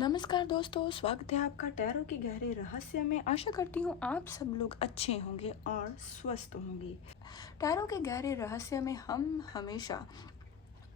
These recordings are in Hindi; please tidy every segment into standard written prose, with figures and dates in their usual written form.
नमस्कार दोस्तों, स्वागत है आपका टैरो के गहरे रहस्य में। आशा करती हूँ आप सब लोग अच्छे होंगे और स्वस्थ होंगे। टैरो के गहरे रहस्य में हम हमेशा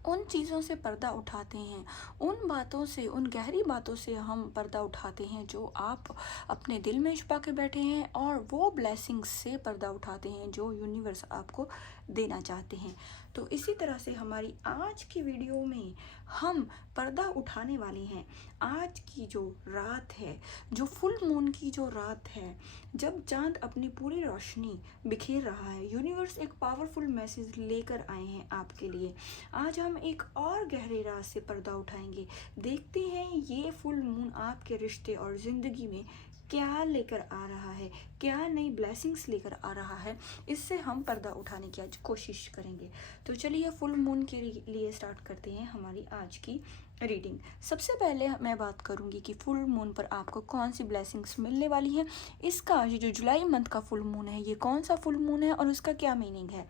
उन चीज़ों से पर्दा उठाते हैं, उन बातों से, उन गहरी बातों से हम पर्दा उठाते हैं जो आप अपने दिल में छुपा के बैठे हैं, और वो ब्लेसिंग्स से पर्दा उठाते हैं जो यूनिवर्स आपको देना चाहते हैं। तो इसी तरह से हमारी आज की वीडियो में हम पर्दा उठाने वाले हैं। आज की जो रात है, जो फुल मून की जो रात है, जब चांद अपनी पूरी रोशनी बिखेर रहा है, यूनिवर्स एक पावरफुल मैसेज लेकर आए हैं आपके लिए। आज हम एक और गहरे राज से पर्दा उठाएंगे। देखते हैं ये फुल मून आपके रिश्ते और ज़िंदगी में क्या लेकर आ रहा है, क्या नई ब्लेसिंग्स लेकर आ रहा है। इससे हम पर्दा उठाने की आज कोशिश करेंगे। तो चलिए फुल मून के लिए स्टार्ट करते हैं हमारी आज की रीडिंग। सबसे पहले मैं बात करूंगी कि फुल मून पर आपको कौन सी ब्लेसिंग्स मिलने वाली हैं। इसका ये जो जुलाई मंथ का फुल मून है, ये कौन सा फुल मून है और उसका क्या मीनिंग है।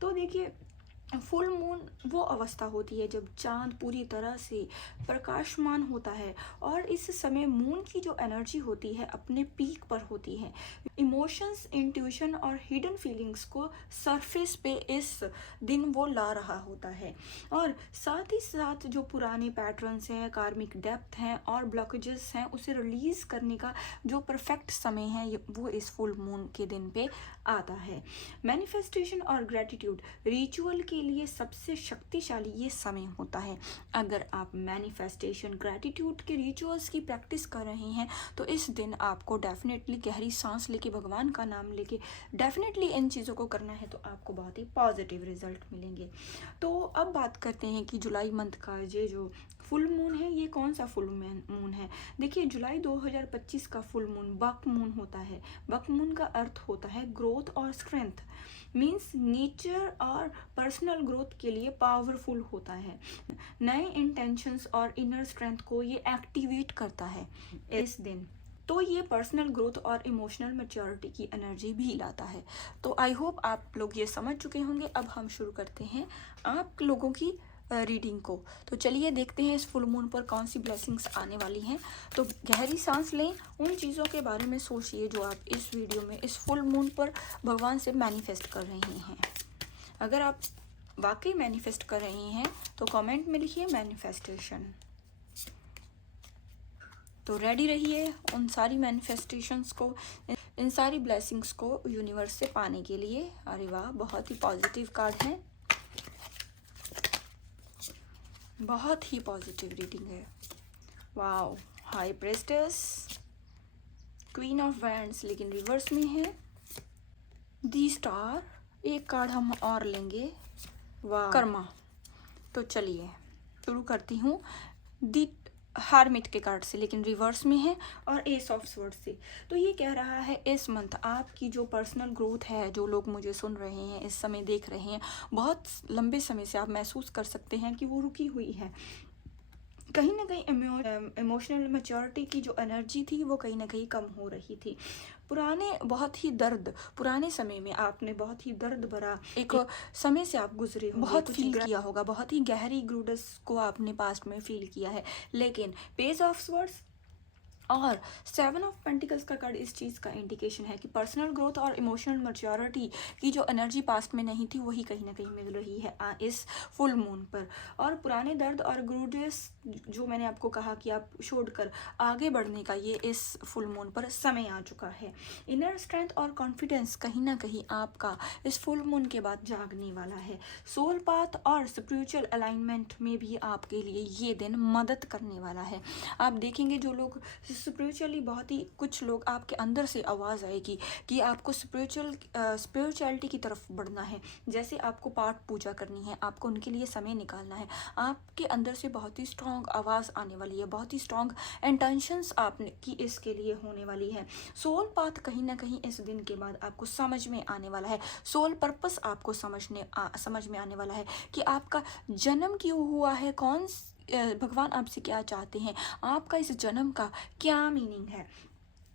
तो देखिए, फुल मून वो अवस्था होती है जब चांद पूरी तरह से प्रकाशमान होता है, और इस समय मून की जो एनर्जी होती है अपने पीक पर होती है। इमोशंस, इंट्यूशन और हिडन फीलिंग्स को सरफेस पे इस दिन वो ला रहा होता है, और साथ ही साथ जो पुराने पैटर्न्स हैं, कार्मिक डेप्थ हैं और ब्लॉकेजेस हैं, उसे रिलीज करने का जो परफेक्ट समय है वो इस फुल मून के दिन पे आता है। मैनिफेस्टेशन और ग्रेटिट्यूड रिचुअल के लिए सबसे शक्तिशाली ये समय होता है। अगर आप मैनिफेस्टेशन, ग्रेटिट्यूड के रिचुअल्स की प्रैक्टिस कर रहे हैं तो इस दिन आपको डेफिनेटली गहरी सांस लेके, भगवान का नाम लेके डेफिनेटली इन चीज़ों को करना है, तो आपको बहुत ही पॉजिटिव रिजल्ट मिलेंगे। तो अब बात करते हैं कि जुलाई मंथ का ये जो फुल मून है, ये कौन सा फुल मून है। देखिए, जुलाई 2025 का फुल मून बक मून होता है। बक मून का अर्थ होता है ग्रोथ और स्ट्रेंथ, मीन्स नेचर और पर्सनल ग्रोथ के लिए पावरफुल होता है। नए इंटेंशंस और इनर स्ट्रेंथ को ये एक्टिवेट करता है इस दिन। तो ये पर्सनल ग्रोथ और इमोशनल मैच्योरिटी की एनर्जी भी लाता है। तो आई होप आप लोग ये समझ चुके होंगे। अब हम शुरू करते हैं आप लोगों की रीडिंग को। तो चलिए देखते हैं इस फुल मून पर कौन सी ब्लेसिंग्स आने वाली हैं। तो गहरी सांस लें, उन चीज़ों के बारे में सोचिए जो आप इस वीडियो में, इस फुल मून पर भगवान से मैनिफेस्ट कर रहे हैं। अगर आप वाकई मैनिफेस्ट कर रहे हैं तो कमेंट में लिखिए मैनिफेस्टेशन। तो रेडी रहिए उन सारी मैनिफेस्टेशंस को, इन सारी ब्लेसिंग्स को यूनिवर्स से पाने के लिए। अरे वाह, बहुत ही पॉजिटिव कार्ड है, बहुत ही पॉजिटिव रीडिंग है। Wow, high प्रेस्टेस, queen of wands लेकिन रिवर्स में है, दी स्टार, एक कार्ड हम और लेंगे, वाह, कर्मा। तो चलिए शुरू करती हूँ दी हार्मिट के कार्ड से, लेकिन रिवर्स में है, और एस ऑफ स्वर्ड से। तो ये कह रहा है इस मंथ आपकी जो पर्सनल ग्रोथ है, जो लोग मुझे सुन रहे हैं, इस समय देख रहे हैं, बहुत लंबे समय से आप महसूस कर सकते हैं कि वो रुकी हुई है। कहीं ना कहीं इमोशनल मैच्योरिटी की जो एनर्जी थी वो कहीं ना कहीं कम हो रही थी। पुराने समय में आपने बहुत ही दर्द भरा एक समय से आप गुजरे होंगे, बहुत फील किया होगा, बहुत ही गहरी ग्रूडस को आपने पास्ट में फील किया है। लेकिन पेज ऑफ स्वर्ड्स और 7 ऑफ पेंटिकल्स का कार्ड इस चीज़ का इंडिकेशन है कि पर्सनल ग्रोथ और इमोशनल मैच्योरिटी की जो एनर्जी पास्ट में नहीं थी वही कहीं ना कहीं मिल रही है इस फुल मून पर। और पुराने दर्द और ग्रूडेस जो मैंने आपको कहा कि आप छोड़कर आगे बढ़ने का ये इस फुल मून पर समय आ चुका है। इनर स्ट्रेंथ और कॉन्फिडेंस कहीं ना कहीं आपका इस फुल मून के बाद जागने वाला है। सोल पाथ और स्पिरिचुअल अलाइनमेंट में भी आपके लिए ये दिन मदद करने वाला है। आप देखेंगे जो लोग स्पिरिचुअली, बहुत ही कुछ लोग, आपके अंदर से आवाज़ आएगी कि आपको स्पिरिचुअलिटी की तरफ बढ़ना है। जैसे आपको पाठ पूजा करनी है, आपको उनके लिए समय निकालना है, आपके अंदर से बहुत ही स्ट्रॉन्ग आवाज़ आने वाली है, बहुत ही स्ट्रॉन्ग इंटेंशंस आपने की इसके लिए होने वाली है। सोल पाथ कहीं ना कहीं इस दिन के बाद आपको समझ में आने वाला है। सोल पर्पस आपको समझ में आने वाला है कि आपका जन्म क्यों हुआ है, भगवान आपसे क्या चाहते हैं, आपका इस जन्म का क्या मीनिंग है।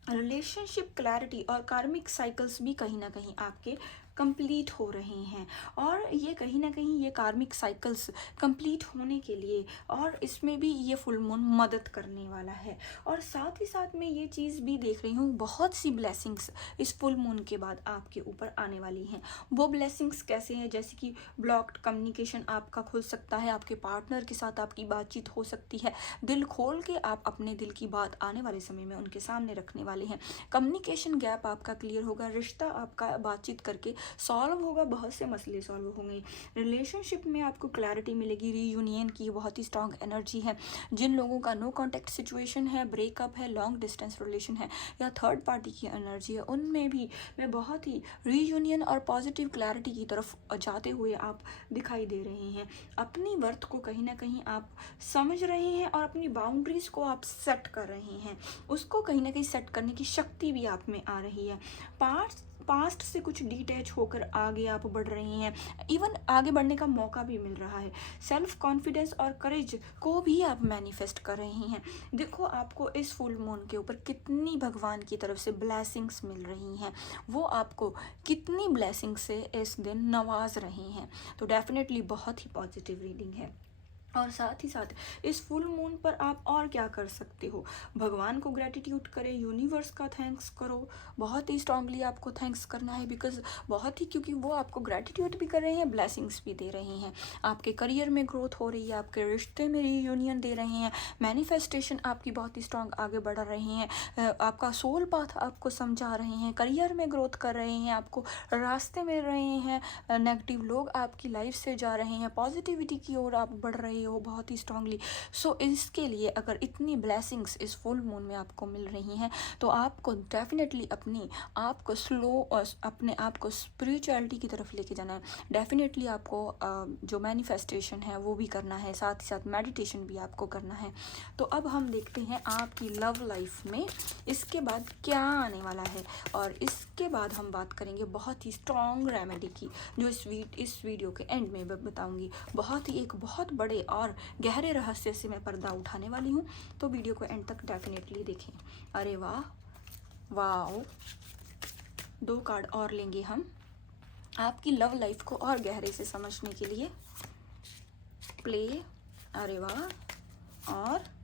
रिलेशनशिप क्लैरिटी और कार्मिक साइकिल्स भी कहीं ना कहीं आपके कंप्लीट हो रहे हैं, और ये कहीं ना कहीं ये कार्मिक साइकिल्स कंप्लीट होने के लिए, और इसमें भी ये फुल मून मदद करने वाला है। और साथ ही साथ मैं ये चीज़ भी देख रही हूँ, बहुत सी ब्लेसिंग्स इस फुल मून के बाद आपके ऊपर आने वाली हैं। वो ब्लेसिंग्स कैसे हैं? जैसे कि ब्लॉक्ड कम्युनिकेशन आपका खुल सकता है, आपके पार्टनर के साथ आपकी बातचीत हो सकती है, दिल खोल के आप अपने दिल की बात आने वाले समय में उनके सामने रखने वाले हैं। कम्युनिकेशन गैप आपका क्लियर होगा, रिश्ता आपका बातचीत करके सॉल्व होगा, बहुत से मसले सॉल्व होंगे। रिलेशनशिप में आपको क्लैरिटी मिलेगी, रीयूनियन की बहुत ही स्ट्रांग एनर्जी है। जिन लोगों का नो कॉन्टैक्ट सिचुएशन है, ब्रेकअप है, लॉन्ग डिस्टेंस रिलेशन है, या थर्ड पार्टी की एनर्जी है, उनमें भी मैं बहुत ही रीयूनियन और पॉजिटिव क्लैरिटी की तरफ जाते हुए आप दिखाई दे रहे हैं। अपनी वर्थ को कहीं ना कहीं आप समझ रहे हैं, और अपनी बाउंड्रीज को आप सेट कर रहे हैं, उसको कहीं ना कहीं सेट करने की शक्ति भी आप में आ रही है। पास्ट से कुछ डिटैच होकर आगे आप बढ़ रहे हैं, इवन आगे बढ़ने का मौका भी मिल रहा है। सेल्फ कॉन्फिडेंस और करेज को भी आप मैनिफेस्ट कर रहे हैं। देखो आपको इस फुल मून के ऊपर कितनी भगवान की तरफ से ब्लेसिंग्स मिल रही हैं, वो आपको कितनी ब्लेसिंग से इस दिन नवाज रहे हैं। तो डेफिनेटली बहुत ही पॉजिटिव रीडिंग है। और साथ ही साथ इस फुल मून पर आप और क्या कर सकते हो? भगवान को ग्रेटिट्यूड करें, यूनिवर्स का थैंक्स करो, बहुत ही स्ट्रांगली आपको थैंक्स करना है, बिकॉज बहुत ही, क्योंकि वो आपको ग्रेटिट्यूड भी कर रहे हैं, ब्लेसिंग्स भी दे रहे हैं। आपके करियर में ग्रोथ हो रही है, आपके रिश्ते में रीयूनियन दे रहे हैं, मैनिफेस्टेशन आपकी बहुत ही स्ट्रांग आगे बढ़ रहे हैं, आपका सोल पाथ आपको समझा रहे हैं, करियर में ग्रोथ कर रहे हैं, आपको रास्ते मिल रहे हैं, नेगेटिव लोग आपकी लाइफ से जा रहे हैं, पॉजिटिविटी की ओर आप बढ़ रहे हो बहुत ही स्ट्रांगली। सो इसके लिए अगर इतनी ब्लेसिंग्स इस फुल मून में आपको मिल रही हैं, तो आपको डेफिनेटली अपने आप को स्पिरिचुअलिटी की तरफ लेके जाना है। डेफिनेटली आपको जो मैनिफेस्टेशन है वो भी करना है, साथ ही साथ मेडिटेशन भी आपको करना है। तो अब हम देखते हैं आपकी लव लाइफ में इसके बाद क्या आने वाला है, और इसके बाद हम बात करेंगे बहुत ही स्ट्रॉन्ग रेमेडी की, जो इस वीडियो के एंड में मैं बताऊंगी। एक बहुत बड़े और गहरे रहस्य से मैं पर्दा उठाने वाली हूँ, तो वीडियो को एंड तक डेफिनेटली देखें। अरे वाह, वाओ, 2 कार्ड और लेंगे हम आपकी लव लाइफ को और गहरे से समझने के लिए। प्ले, अरे वाह, और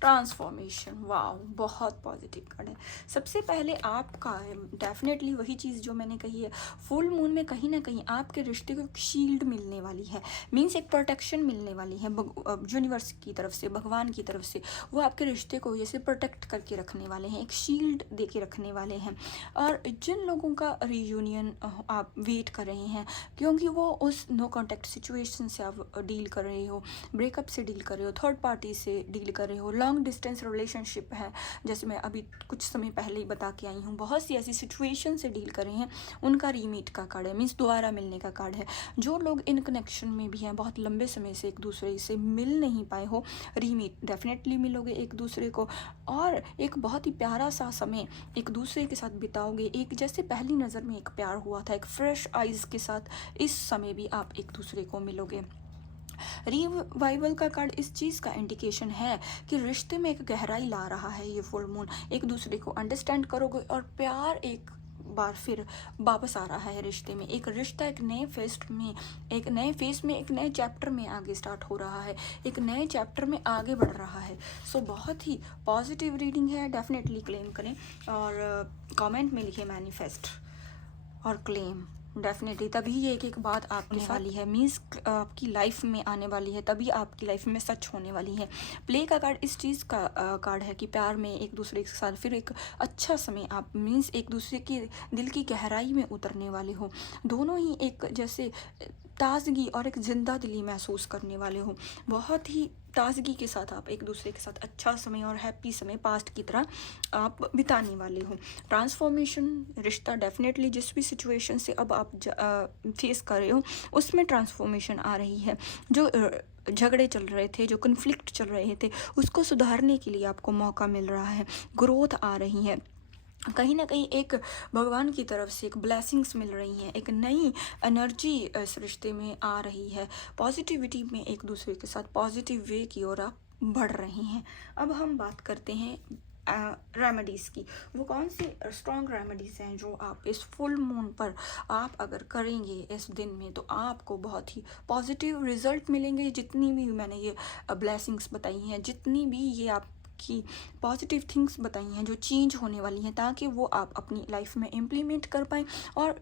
ट्रांसफॉर्मेशन, वाओ, बहुत पॉजिटिव कार्ड है। सबसे पहले आपका डेफिनेटली वही चीज़ जो मैंने कही है, फुल मून में कहीं ना कहीं आपके रिश्ते को शील्ड मिलने वाली है, मीन्स एक प्रोटेक्शन मिलने वाली है यूनिवर्स की तरफ से, भगवान की तरफ से। वो आपके रिश्ते को जैसे प्रोटेक्ट करके रखने वाले हैं, एक शील्ड दे के रखने वाले हैं। और जिन लोगों का रीयूनियन आप वेट कर रहे हैं, क्योंकि वो उस नो कॉन्टैक्ट सिचुएशन से आप डील कर रहे हो, ब्रेकअप से डील कर रहे हो, थर्ड पार्टी से डील कर रहे हो, लॉन्ग डिस्टेंस रिलेशनशिप है, जैसे मैं अभी कुछ समय पहले ही बता के आई हूँ, बहुत सी ऐसी सिचुएशन से डील कर रहे हैं, उनका रीमीट का कार्ड है, मीन्स दोबारा मिलने का कार्ड है। जो लोग इन कनेक्शन में भी हैं, बहुत लंबे समय से एक दूसरे से मिल नहीं पाए हो, रीमीट डेफिनेटली मिलोगे एक दूसरे को, और एक बहुत ही प्यारा सा समय एक दूसरे के साथ बिताओगे। एक जैसे पहली नज़र में एक प्यार हुआ था, एक फ्रेश आइज़ के साथ इस समय भी आप एक दूसरे को मिलोगे। रिवाइवल का कार्ड इस चीज़ का इंडिकेशन है कि रिश्ते में एक गहराई ला रहा है ये फुल मून, एक दूसरे को अंडरस्टैंड करोगे, और प्यार एक बार फिर वापस आ रहा है रिश्ते में। एक रिश्ता एक नए फेस में, एक नए चैप्टर में आगे स्टार्ट हो रहा है, एक नए चैप्टर में आगे बढ़ रहा है। सो बहुत ही पॉजिटिव रीडिंग है, डेफिनेटली क्लेम करें, और कमेंट में लिखें मैनिफेस्ट और क्लेम। डेफिनेटली तभी ये एक बात आपने वाली है, मीन्स आपकी लाइफ में आने वाली है, तभी आपकी लाइफ में सच होने वाली है। प्ले का कार्ड इस चीज़ का कार्ड है कि प्यार में एक दूसरे के साथ फिर एक अच्छा समय आप मीन्स एक दूसरे के दिल की गहराई में उतरने वाले हो, दोनों ही एक जैसे ताजगी और एक जिंदा दिली महसूस करने वाले हो। बहुत ही ताजगी के साथ आप एक दूसरे के साथ अच्छा समय और हैप्पी समय पास्ट की तरह आप बिताने वाले हो। ट्रांसफॉर्मेशन, रिश्ता डेफिनेटली जिस भी सिचुएशन से अब आप फेस कर रहे हो उसमें ट्रांसफॉर्मेशन आ रही है। जो झगड़े चल रहे थे, जो कन्फ्लिक्ट चल रहे थे, उसको सुधारने के लिए आपको मौका मिल रहा है, ग्रोथ आ रही है, कहीं ना कहीं एक भगवान की तरफ से एक ब्लेसिंग्स मिल रही हैं, एक नई एनर्जी इस रिश्ते में आ रही है, पॉजिटिविटी में एक दूसरे के साथ पॉजिटिव वे की ओर आप बढ़ रहे हैं। अब हम बात करते हैं रेमेडीज़ की। वो कौन से स्ट्रॉन्ग रेमेडीज़ हैं जो आप इस फुल मून पर आप अगर करेंगे इस दिन में, तो आपको बहुत ही पॉजिटिव रिजल्ट मिलेंगे। जितनी भी मैंने ये ब्लेसिंग्स बताई हैं, जितनी भी ये आपकी पॉजिटिव थिंग्स बताई हैं जो चेंज होने वाली हैं, ताकि वो आप अपनी लाइफ में इम्प्लीमेंट कर पाएँ और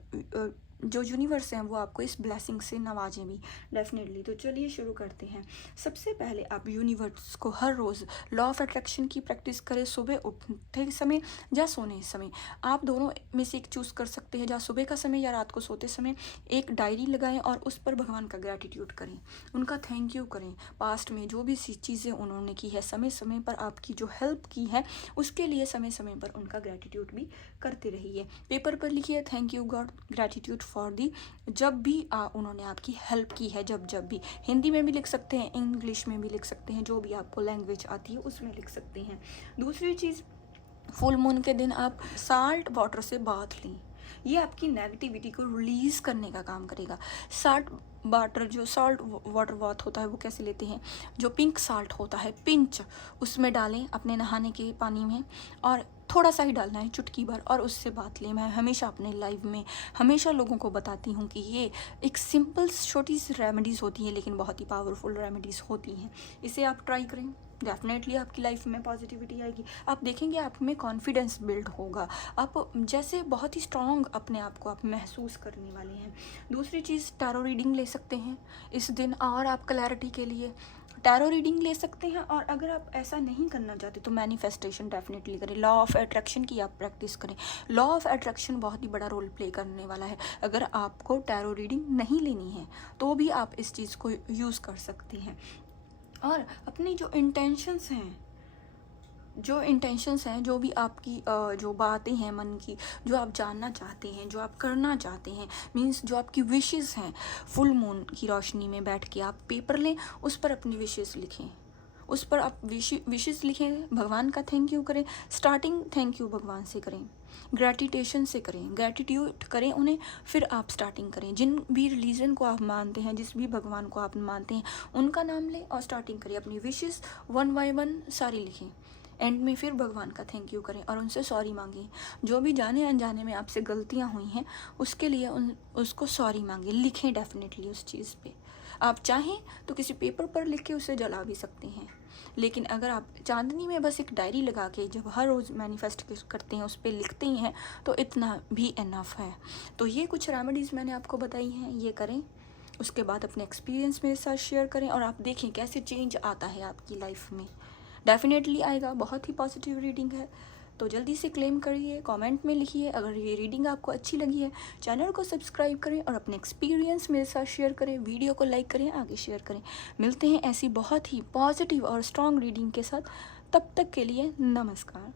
जो यूनिवर्स हैं वो आपको इस ब्लेसिंग से नवाजें भी डेफिनेटली। तो चलिए शुरू करते हैं। सबसे पहले आप यूनिवर्स को हर रोज़ लॉ ऑफ अट्रैक्शन की प्रैक्टिस करें, सुबह उठते समय या सोने समय। आप दोनों में से एक चूज़ कर सकते हैं, या सुबह का समय या रात को सोते समय एक डायरी लगाएं और उस पर भगवान का ग्रैटिट्यूड करें, उनका थैंक यू करें। पास्ट में जो भी चीज़ें उन्होंने की है, समय समय पर आपकी जो हेल्प की है, उसके लिए समय समय पर उनका ग्रैटिट्यूड भी करते रहिए। पेपर पर लिखिए thank you God, gratitude for the, जब भी उन्होंने आपकी हेल्प की है, जब भी। हिंदी में भी लिख सकते हैं, इंग्लिश में भी लिख सकते हैं, जो भी आपको लैंग्वेज आती है उसमें लिख सकते हैं। दूसरी चीज़, फुल मून के दिन आप साल्ट वाटर से बाथ लें। ये आपकी नेगेटिविटी को रिलीज़ करने का काम करेगा। साल्ट वाटर, जो सॉल्ट वाटर बाथ होता है, वो कैसे लेते हैं, जो पिंक साल्ट होता है, पिंच, उसमें डालें अपने नहाने के पानी में, और थोड़ा सा ही डालना है, चुटकी भर, और उससे बात लें। मैं हमेशा अपने लाइफ में हमेशा लोगों को बताती हूँ कि ये एक सिंपल छोटी सी रेमेडीज़ होती हैं, लेकिन बहुत ही पावरफुल रेमेडीज़ होती हैं। इसे आप ट्राई करें, डेफिनेटली आपकी लाइफ में पॉजिटिविटी आएगी। आप देखेंगे आप में कॉन्फिडेंस बिल्ड होगा, आप जैसे बहुत ही स्ट्रॉन्ग अपने आप को आप महसूस करने वाले हैं। दूसरी चीज़, टैरो रीडिंग ले सकते हैं इस दिन, और आप क्लैरिटी के लिए टैरो रीडिंग ले सकते हैं। और अगर आप ऐसा नहीं करना चाहते तो मैनिफेस्टेशन डेफिनेटली करें, लॉ ऑफ अट्रैक्शन की आप प्रैक्टिस करें। लॉ ऑफ अट्रैक्शन बहुत ही बड़ा रोल प्ले करने वाला है। अगर आपको टैरो रीडिंग नहीं लेनी है तो भी आप इस चीज़ को यूज़ कर सकते हैं। और अपनी जो इंटेंशंस हैं, जो भी आपकी जो बातें हैं मन की, जो आप जानना चाहते हैं, जो आप करना चाहते हैं, मीन्स जो आपकी विशेस हैं, फुल मून की रोशनी में बैठ के आप पेपर लें, उस पर अपनी विशेस लिखें, उस पर आप विशेस लिखें, भगवान का थैंक यू करें। स्टार्टिंग थैंक यू भगवान से करें, ग्रैटिटेशन से करें, ग्रैटिट्यूड करें उन्हें, फिर आप स्टार्टिंग करें। जिन भी रिलीजन को आप मानते हैं, जिस भी भगवान को आप मानते हैं, उनका नाम लें और स्टार्टिंग करें। अपनी विशेस 1 बाय 1 सारी लिखें, एंड में फिर भगवान का थैंक यू करें और उनसे सॉरी मांगें। जो भी जाने अनजाने में आपसे गलतियां हुई हैं, उसके लिए उसको सॉरी मांगें, लिखें डेफिनेटली उस चीज़ पे। आप चाहें तो किसी पेपर पर लिख के उसे जला भी सकते हैं, लेकिन अगर आप चांदनी में बस एक डायरी लगा के जब हर रोज़ मैनिफेस्ट करते हैं, उस पर लिखते ही हैं, तो इतना भी इनफ है। तो ये कुछ रेमेडीज़ मैंने आपको बताई हैं, ये करें। उसके बाद अपने एक्सपीरियंस मेरे साथ शेयर करें और आप देखें कैसे चेंज आता है आपकी लाइफ में। डेफिनेटली आएगा, बहुत ही पॉजिटिव रीडिंग है। तो जल्दी से क्लेम करिए, कमेंट में लिखिए अगर ये रीडिंग आपको अच्छी लगी है। चैनल को सब्सक्राइब करें और अपने एक्सपीरियंस मेरे साथ शेयर करें, वीडियो को लाइक करें, आगे शेयर करें। मिलते हैं ऐसी बहुत ही पॉजिटिव और स्ट्रॉन्ग रीडिंग के साथ, तब तक के लिए नमस्कार।